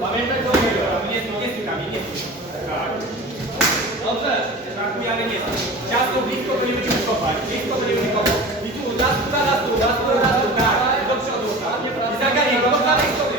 Pamiętaj do niego, nie stykamy, nie stykamy. Tak. Dobrze, brakuje, ale nie stykamy. Ciasto blisko, to nie będziemy kopać. Blisko, to nie będziemy kopać. I tu, raz tu, tak. Do przodu, tak. I zaganiaj go, do prawej strony.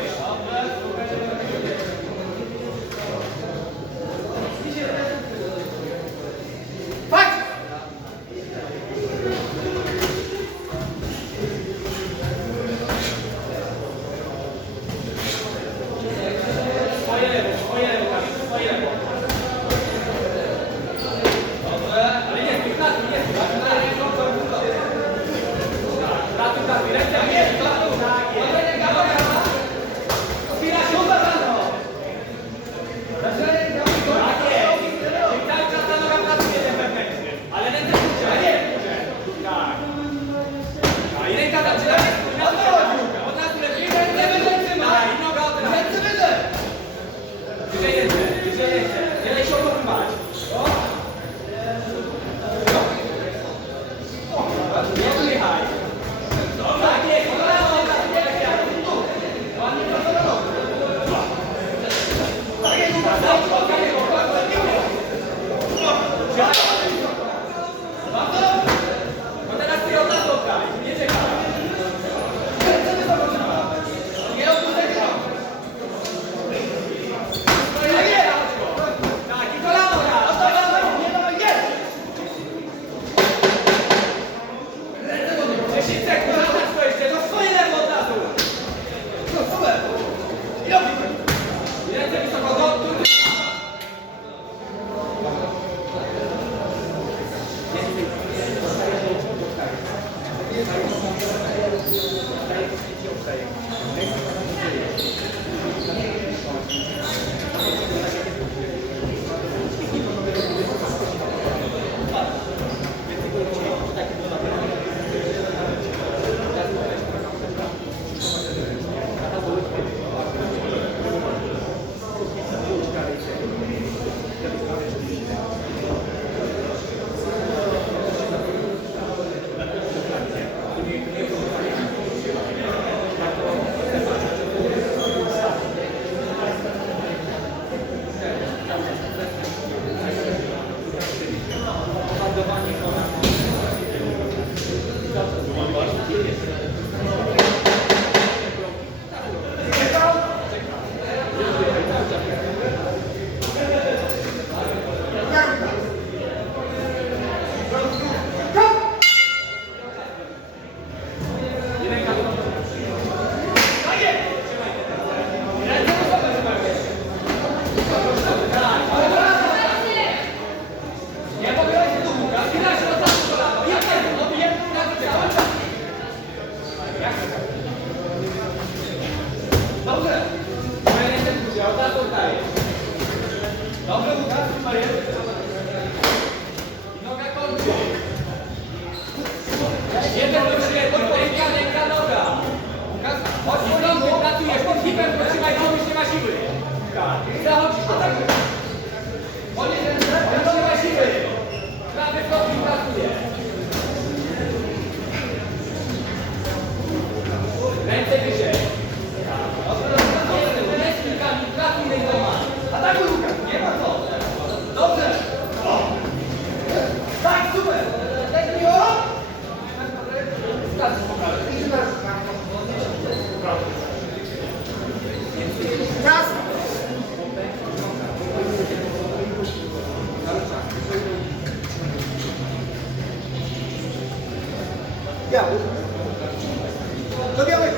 Do białego.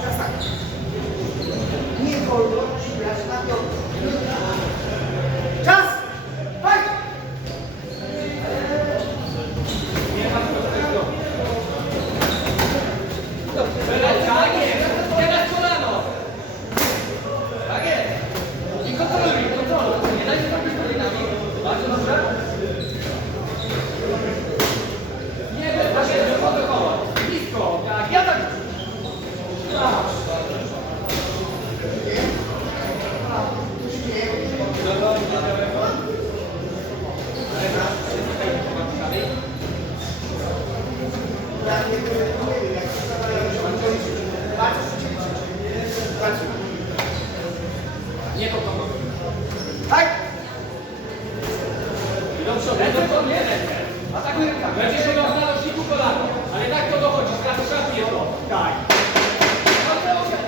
Teraz tak. Nie wolno brać na białko. Czas! Fajt! Tak jest. Teraz kolano. Tak jest. I kontroluj, kontroluj. Nie daj się robić kolinami. Bardzo dobrze. Nie wiem, właśnie do koła. Blisko. Tak, ja tak. Nie to kogo. Fajt! Do przodu, to nie ręce. Atakuj rękami. Będziesz miał na nośniku kolano. Ale tak to dochodzi, szatuje to. Tak.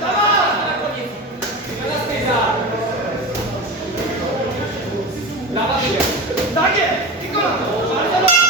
Dawaj! Na koniec. Teraz ty za. Prawa tyłem. Tak jest! I kolano. Bardzo dobrze.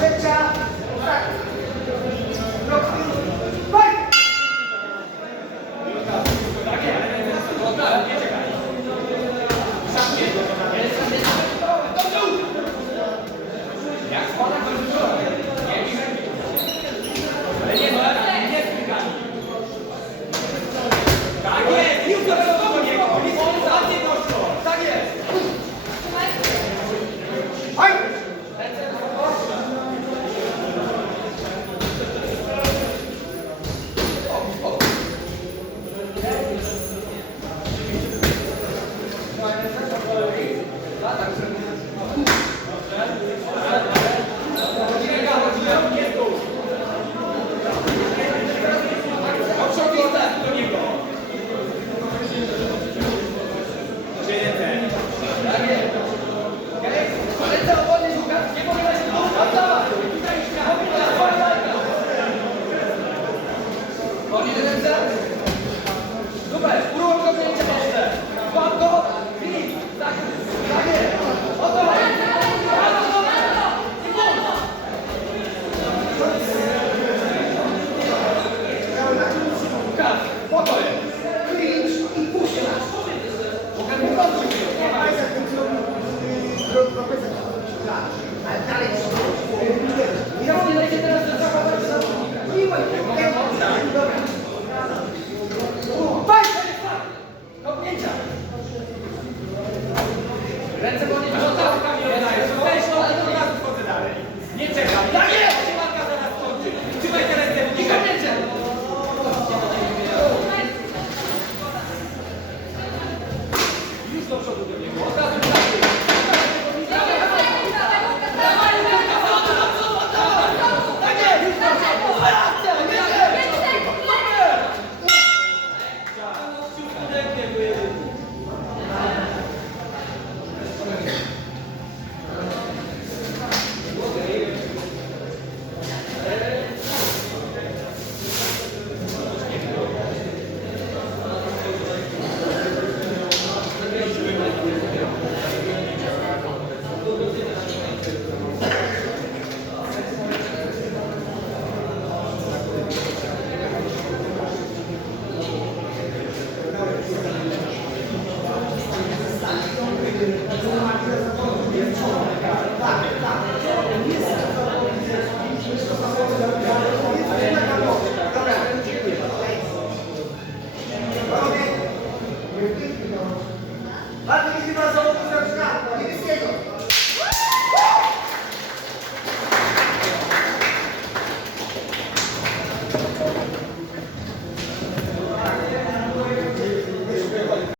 Trzecia. Tak. Rok. Fajt! Tak jest. Dobra, nie czekaj. Szatnie. Do tyłu. Jak spada, to już dużo. Nie, nie. Ale nie, nie spykani. Tak jest. Już do przodu niego. Ładnie poszło. Tak jest. Fajt! Super,